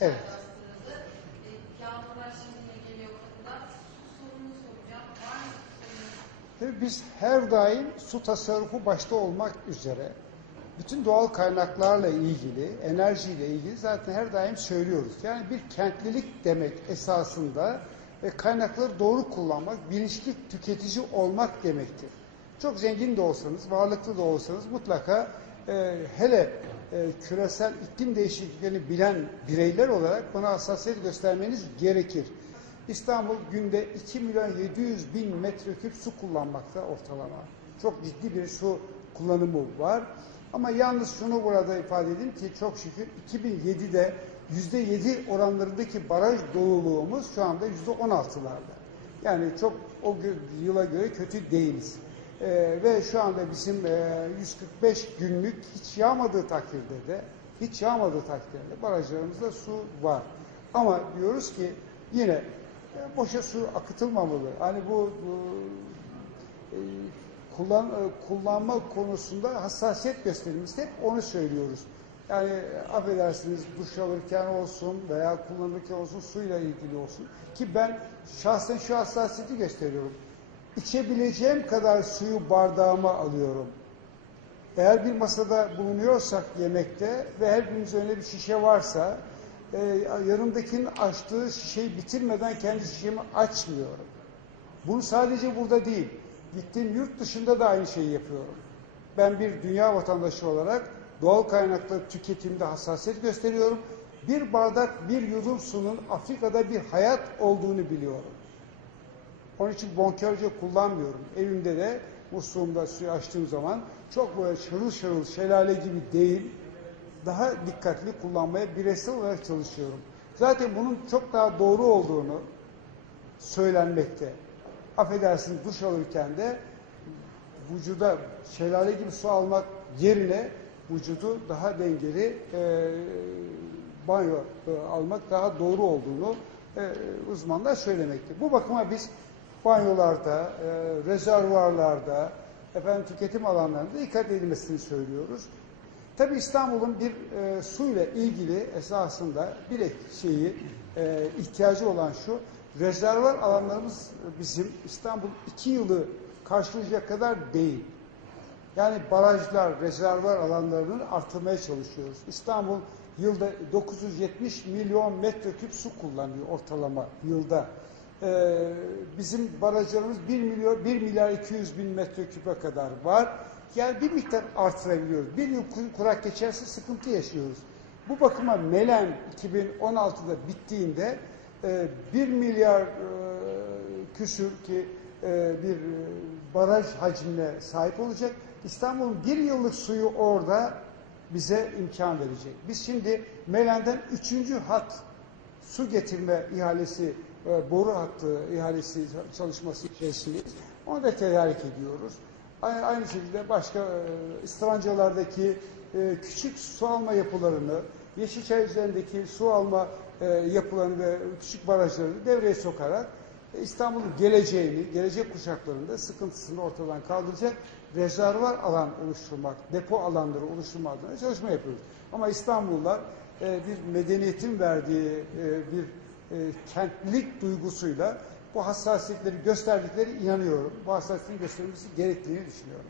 Evet. Tabii biz her daim su tasarrufu başta olmak üzere bütün doğal kaynaklarla ilgili, enerjiyle ilgili zaten her daim söylüyoruz. Yani bir kentlilik demek esasında e, kaynakları doğru kullanmak, bilinçli tüketici olmak demektir. Çok zengin de olsanız, varlıklı da olsanız mutlaka e, hele e, küresel iklim değişikliklerini bilen bireyler olarak buna hassasiyet göstermeniz gerekir. İstanbul günde 2 milyon 700 bin metreküp su kullanmakta ortalama. Çok ciddi bir su kullanımı var. Ama yalnız şunu burada ifade edeyim ki çok şükür 2007'de %7 oranlarındaki baraj doluluğumuz şu anda %16'larda. Yani çok o yıla göre kötü değiliz. Ee, ve şu anda bizim e, 145 günlük hiç yağmadığı takdirde de hiç yağmadığı takdirde barajlarımızda su var. Ama diyoruz ki yine e, boşa su akıtılmamalı. Hani bu, e, kullan, e, kullanma konusunda hassasiyet gösterimiz hep onu söylüyoruz. Yani e, affedersiniz duş alırken olsun veya kullanırken olsun suyla ilgili olsun ki ben şahsen şu hassasiyeti gösteriyorum. İçebileceğim kadar suyu bardağıma alıyorum. Eğer bir masada bulunuyorsak yemekte ve her birimizin önünde bir şişe varsa e, yanımdakinin açtığı şişeyi bitirmeden kendi şişemi açmıyorum. Bunu sadece burada değil, gittiğim yurt dışında da aynı şeyi yapıyorum. Ben bir dünya vatandaşı olarak doğal kaynakları tüketimde hassasiyet gösteriyorum. Bir bardak, bir yudum sunun Afrika'da bir hayat olduğunu biliyorum. Onun için bonkörce kullanmıyorum. Evimde de musluğumda suyu açtığım zaman çok böyle şırıl şırıl şelale gibi değil, daha dikkatli kullanmaya bireysel olarak çalışıyorum. Zaten bunun çok daha doğru olduğunu söylenmekte. Affedersiniz duş alırken de vücuda şelale gibi su almak yerine vücudu daha dengeli e, banyo e, almak daha doğru olduğunu e, uzmanlar söylemekte. Bu bakıma biz banyolarda, e, rezervuarlarda, efendim tüketim alanlarında dikkat edilmesini söylüyoruz. Tabi İstanbul'un bir e, suyla ilgili esasında bir ek şeyi e, ihtiyacı olan şu, rezervuar alanlarımız bizim İstanbul iki yılı karşılayacak kadar değil. Yani barajlar, rezervuar alanlarını artırmaya çalışıyoruz. İstanbul yılda 970 milyon metreküp su kullanıyor ortalama yılda. Ee, bizim barajlarımız 1 milyon 1 milyar 200 bin metreküpe kadar var. Yani bir miktar artırabiliyoruz. Bir yıl kur- kurak geçerse sıkıntı yaşıyoruz. Bu bakıma Melen 2016'da bittiğinde e, 1 milyar e, küsür ki e, bir e, baraj hacmine sahip olacak. İstanbul'un bir yıllık suyu orada bize imkan verecek. Biz şimdi Melen'den üçüncü hat su getirme ihalesi, boru hattı ihalesi çalışması içerisindeyiz. Onu da tedarik ediyoruz. Aynı, şekilde başka e, İstrancılardaki e, küçük su alma yapılarını, Yeşilçay üzerindeki su alma e, yapılarını ve küçük barajlarını devreye sokarak e, İstanbul'un geleceğini, gelecek kuşaklarında sıkıntısını ortadan kaldıracak rezervuar alan oluşturmak, depo alanları oluşturma adına çalışma yapıyoruz. Ama İstanbullular bir medeniyetin verdiği bir e, kentlilik duygusuyla bu hassasiyetleri gösterdikleri inanıyorum. Bu hassasiyetlerin gösterilmesi gerektiğini düşünüyorum.